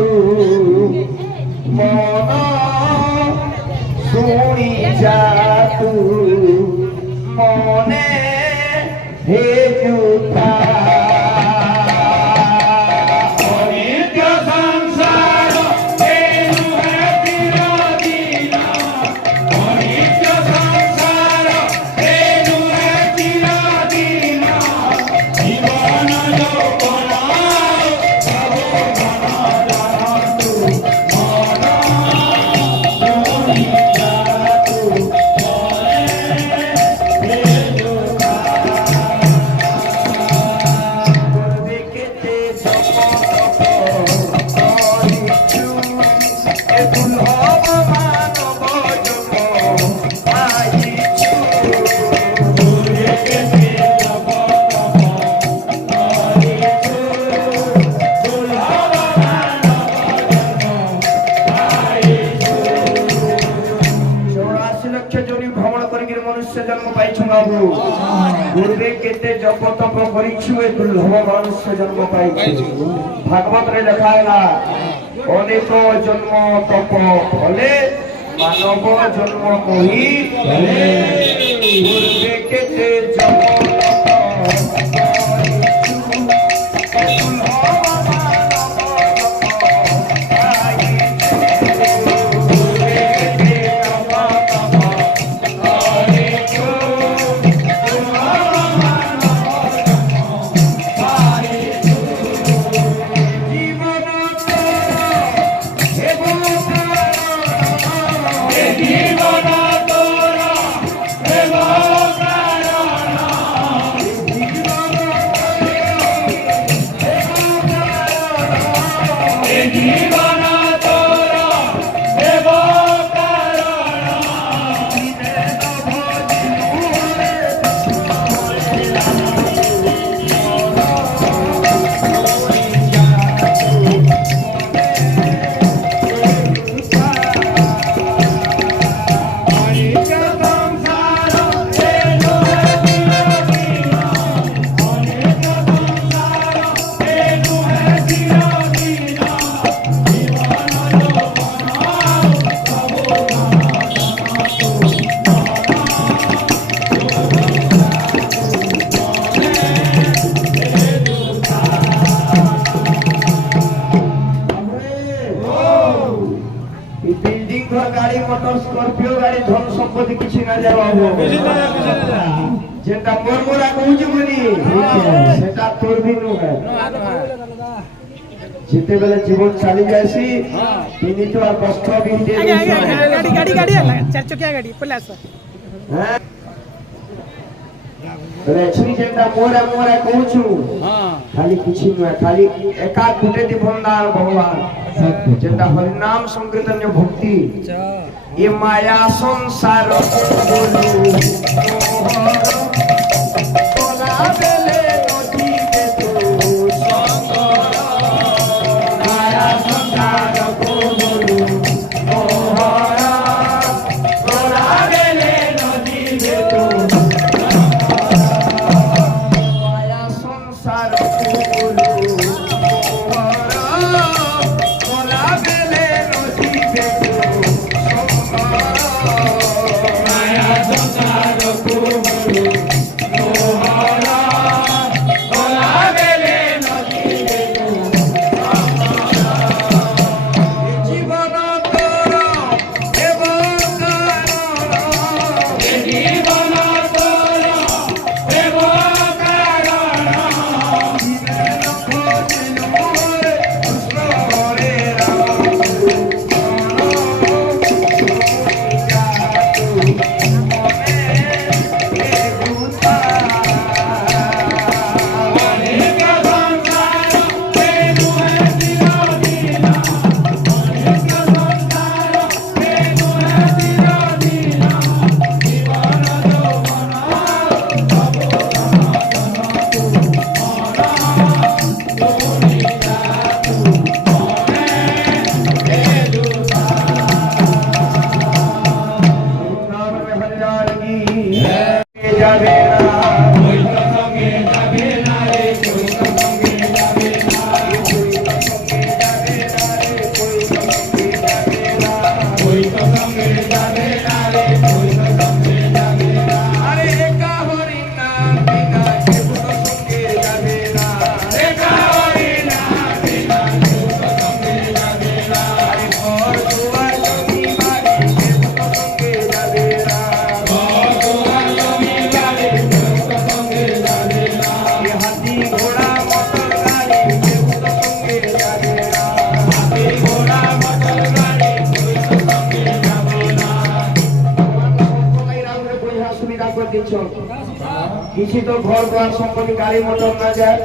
তু মন শুনি যা তু মনে হে জুতা জন্ম পাইছু বাবু পূর্বে কেতে জপ তপ করিছু এ দুর্লভ মনুষ্য জন্ম পাইছু ভাগবতরে লেখা হেলা অনেক জন্ম তপ ফলে মানব জন্ম কহি পূর্বে কেতে জপ গাড়ি মোটর স্কর্পিও গাড়ি ধন সম্পত্তি কিছু না যাওয়া যেটা মোর মোরা কହୁଛି বলি সেটা তোর भी নুহে যেতেবেলে জীবন চালি যাইছি তিনি তো আর কষ্ট भी দে গাড়ি গাড়ি গাড়ি চার চকিয়া গাড়ি পলাস হ্যাঁ বলে ছুই যেটা মোরা মোরা কହୁଛୁ খালি কিছু নয় খালি একা গুটে দি ভন্ডার ভগবান যেটা হরি নাম সংকীর্তন ভক্তি এ মায়া সংসার বলু তোলা বেলে নদী কে তো সঙ্গ মায়া সংসার বলু মোহরা তোলা বেলে নদী কে তো মায়া সংসার বলু Thank you. କିଛି ତ ଘର ଦ୍ୱାର ସମ୍ପତ୍ତି ଗାଡ଼ି ମଟର ନା ଯାଏ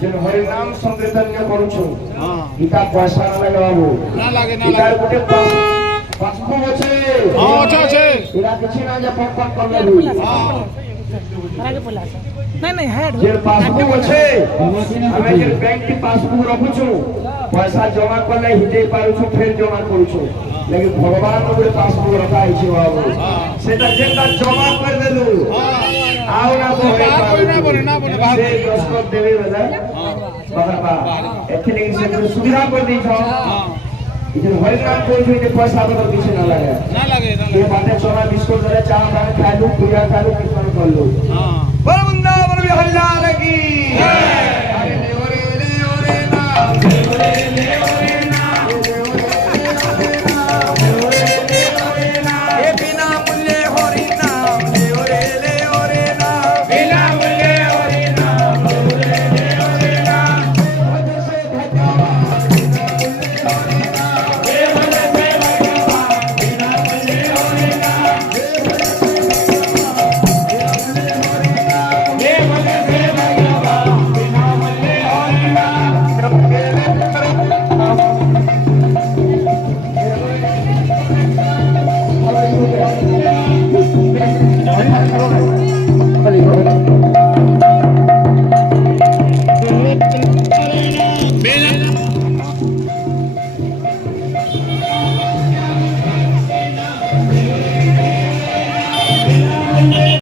ଯେ ହରିନାମ ସଂକୀର୍ତ୍ତନ କରୁଛୁ ଇଟା ପଇସା ନା ଲାଗେ ବାବୁ ନା ଲାଗେ ନା ଇଟା ଲାଗେ ଗୋଟେ ପାସବୁକ୍ ଅଛି ହଁ ଅଛି ଇଟା କିଛି ନା ଯେ ପମ୍ପ କଲେ आगे बोला नहीं नहीं हेड जे पासबुक আছে ଆମେ ଯେ ব্যাংক টি পাসবুক ରଖୁଛୁ পয়সা জমা কলে হিতে পারুଛୁ ফের জমা করুଛୁ लेकिन भगवान ଗୋଟେ पासबुक ରଖା ହେଇଛି ବାବୁ সেটা যেটা জমা করে দেলু ଆଉ ନା ସେ ଦସ୍ତଖତ ଦେବେ ବେଲେ ବାবা ଏଥିରେ ସେ ସୁବିଧା କରି ଦେଇଛ इधर हरिनाम कोई जो ये पैसा बदल पीछे ना लगे ना लगे ये बातें चना बिस्कुट दे चाह पानी खा लो पूजा खा लो किसान कर लो हां